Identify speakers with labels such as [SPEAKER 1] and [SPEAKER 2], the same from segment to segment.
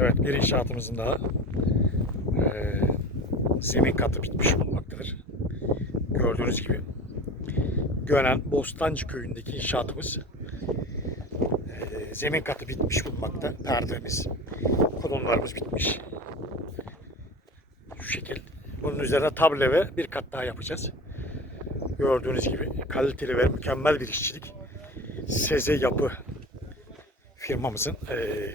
[SPEAKER 1] Evet bir inşaatımızın daha eee, zemin katı bitmiş bulunmaktadır. Gördüğünüz gibi Gönen Bostancı köyündeki inşaatımız eee, zemin katı bitmiş bulunmakta. Perdemiz, kolonlarımız bitmiş. Şu şekil. Bunun üzerine table ve bir kat daha yapacağız. Gördüğünüz gibi kaliteli ve mükemmel bir işçilik. Seze Yapı firmamızın eee,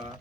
[SPEAKER 2] uh,